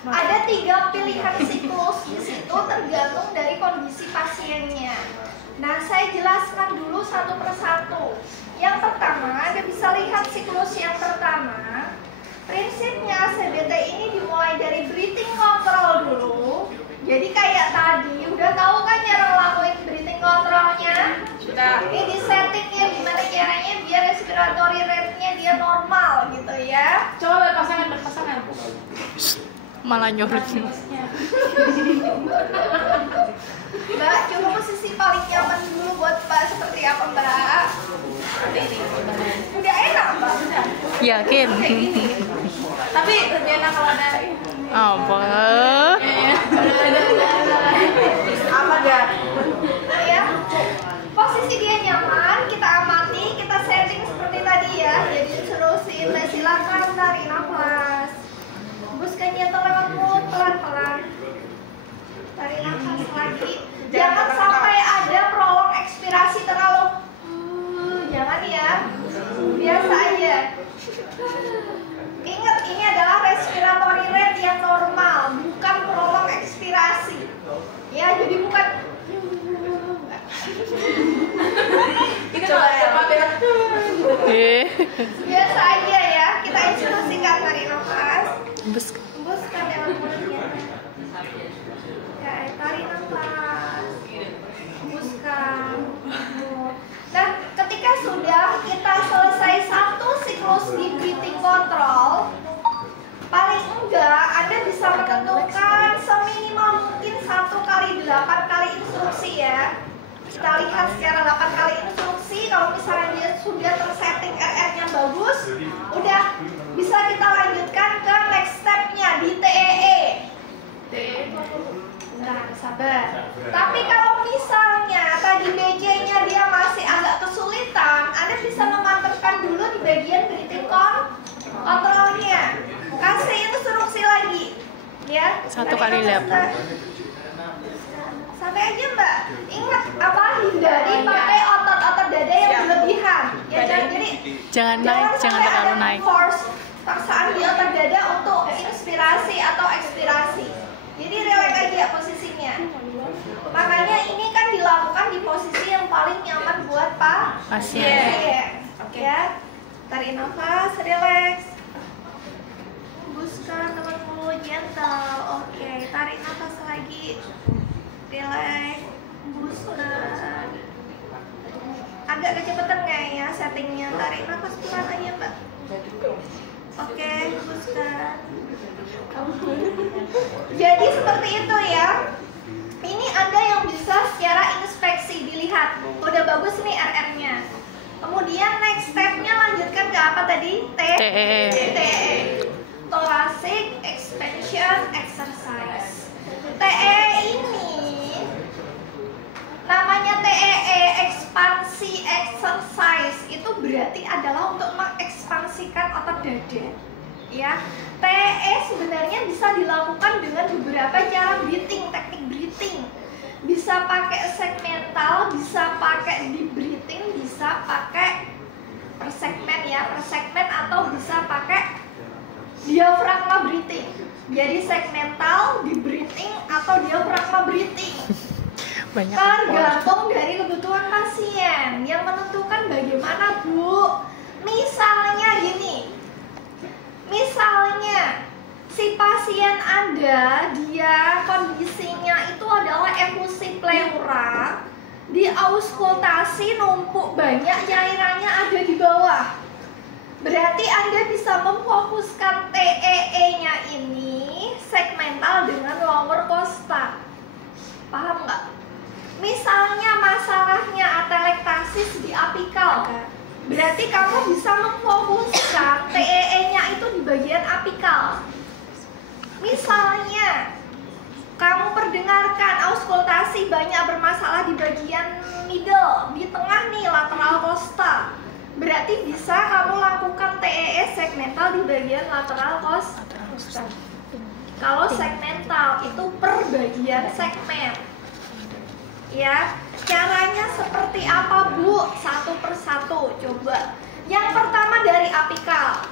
Ada 3 pilihan siklus di situ tergantung dari kondisi pasiennya. Nah, saya jelaskan dulu satu persatu. Yang pertama, Anda bisa lihat siklus yang pertama. Prinsipnya CBT ini dimulai dari breathing control dulu. Jadi kayak tadi, udah tahu kan cara ngelakuin breathing controlnya? Sudah. Ini di settingnya gimana caranya biar respiratory rate-nya dia normal gitu ya. Coba berpasangan. Malah nyuruh. Mbak, coba posisi paling nyaman dulu buat Mbak seperti apa Mbak? Udah enak Mbak? Yakin? Tapi lebih enak kalau ada Apa? apa dah? Ya, posisi dia nyaman, kita amati, kita setting seperti tadi ya. Jadi terusin, silakan tarik nafas. Hembuskan jantung lewat mulut pelan-pelan. Tarik nafas lagi. Jangan sampai ada prolong ekspirasi terlalu. Jangan ya. Biasa aja. Ingat, ini adalah respiratory rate yang normal, bukan prolong ekspirasi. Ya, jadi bukan. Kita coba Biasa aja ya. Kita instruksikan tarik nafas. Hembuskan lewat mulutnya. Ya, tarik nafas. Hembuskan. Nah, ketika sudah kita selesai satu siklus di breathing control, paling enggak Anda bisa menentukan seminimal mungkin 1 kali 8 kali instruksi ya. Kita lihat secara 8 kali instruksi. Kalau misalnya dia sudah tersetting RR-nya bagus, udah bisa kita lanjutkan ke next step-nya di TEE. Nah, sabar. Tapi kalau misalnya tadi BC-nya dia masih agak kesulitan, Anda bisa memantapkan dulu di bagian breathing control-nya. Kasih instruksi lagi, ya. 1 kali 8. Sampai aja Mbak. Ingat apa? Hindari pakai otot-otot dada yang berlebihan. Ya, jadi Jangan naik, jangan sampai terlalu ada naik. force paksaan di otot dada untuk inspirasi atau ekspirasi. Jadi relax aja posisinya. Makanya ini kan dilakukan di posisi yang paling nyaman buat Pasien. Oke. Ya. Tarik nafas, relax. Hembuskan teman mulut gentle. Oke, tarik nafas lagi. Relax. Hembuskan. Agak kecepatan nggak ya settingnya? Tarik nafas pelan aja Mbak. Oke, hembuskan. Jadi seperti itu ya. Ini Anda yang bisa secara inspeksi dilihat. Udah bagus nih RR-nya. Kemudian next step-nya lanjutkan ke apa tadi? TEE. Thoracic Expansion Exercise. TEE ini namanya TEE, ekspansi exercise. Itu berarti adalah untuk mengekspansikan otot dada. Ya, TEE sebenarnya bisa dilakukan dengan beberapa cara breathing, teknik breathing. Bisa pakai segmental, bisa pakai deep breathing, bisa pakai per segmen ya, per segmen, atau bisa pakai diafragma breathing. Jadi segmental, deep breathing, atau diafragma breathing. Tergantung dari kebutuhan pasien. Yang menentukan bagaimana Bu. Misalnya gini. Misalnya si pasien Anda, dia kondisinya itu adalah efusi pleura, di auskultasi numpuk banyak cairannya ada di bawah. Berarti Anda bisa memfokuskan TEE-nya ini segmental dengan lower costa. Paham nggak? Misalnya masalahnya atelektasis di apikal, berarti kamu bisa memfokuskan TEE-nya itu di bagian apikal. Misalnya kamu perdengarkan auskultasi banyak bermasalah di bagian middle, di tengah nih lateral costa, berarti bisa kamu lakukan TEE segmental di bagian lateral costa. Kalau segmental itu per bagian segmen. Ya, caranya seperti apa Bu? Satu persatu coba. Yang pertama dari apikal.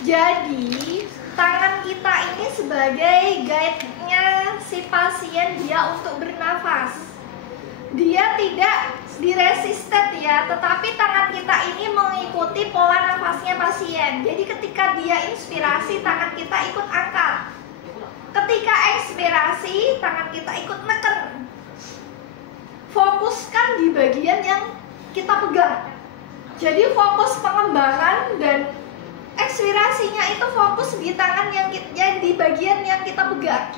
Jadi tangan kita ini sebagai guide-nya si pasien dia untuk bernafas. Dia tidak diresisted ya, tetapi tangan kita ini mengikuti pola nafasnya pasien. Jadi ketika dia inspirasi, tangan kita ikut angkat. Ketika ekspirasi, tangan kita ikut neken. Fokuskan di bagian yang kita pegang. Jadi fokus pengembangan dan ekspirasinya itu fokus di tangan yang di bagian yang kita pegang.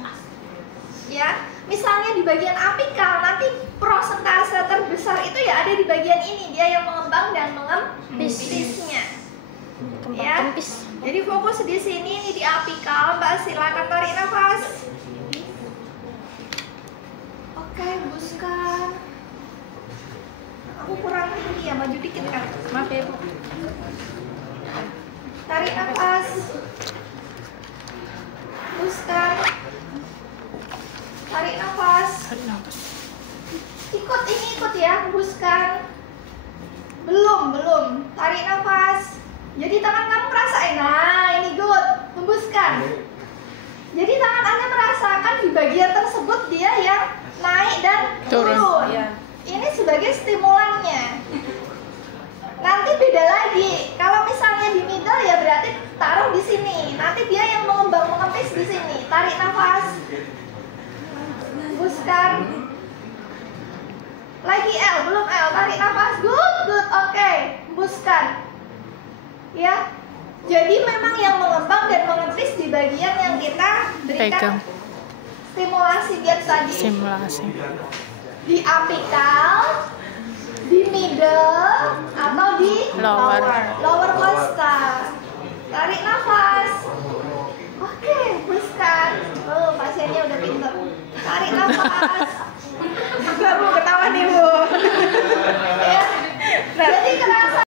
Ya, misalnya di bagian apikal, nanti prosentase terbesar itu ya ada di bagian ini, dia yang mengembang dan mengempisnya. Ya, jadi fokus di sini, ini di apikal. Mbak silakan tarik nafas. Oke, hembuskan. Aku kurang tinggi ya, maju dikit kan? Maaf ya Bu. Tarik nafas. Hembuskan. Tarik nafas. Ikut ya, hembuskan. Belum. Tarik nafas. Jadi tangan kamu rasain. Nah, ini good. Hembuskan. Jadi tangan Anda merasakan di bagian tersebut dia yang naik dan turun. Ya. Ini sebagai stimulannya. Nanti beda lagi. Kalau misalnya di middle ya berarti taruh di sini. Nanti dia yang mengembang mengempis di sini. Tarik nafas. Hembuskan. Lagi L, belum L. Tarik nafas. Good. Oke. Hembuskan. Ya. Jadi memang yang mengembang dan mengempis di bagian yang kita berikan stimulasi biar tadi. Simulasi. Di apikal, di middle, atau di lower costa. Tarik nafas. Oke, hembuskan. Oh, pasiennya udah pinter. Tarik nafas.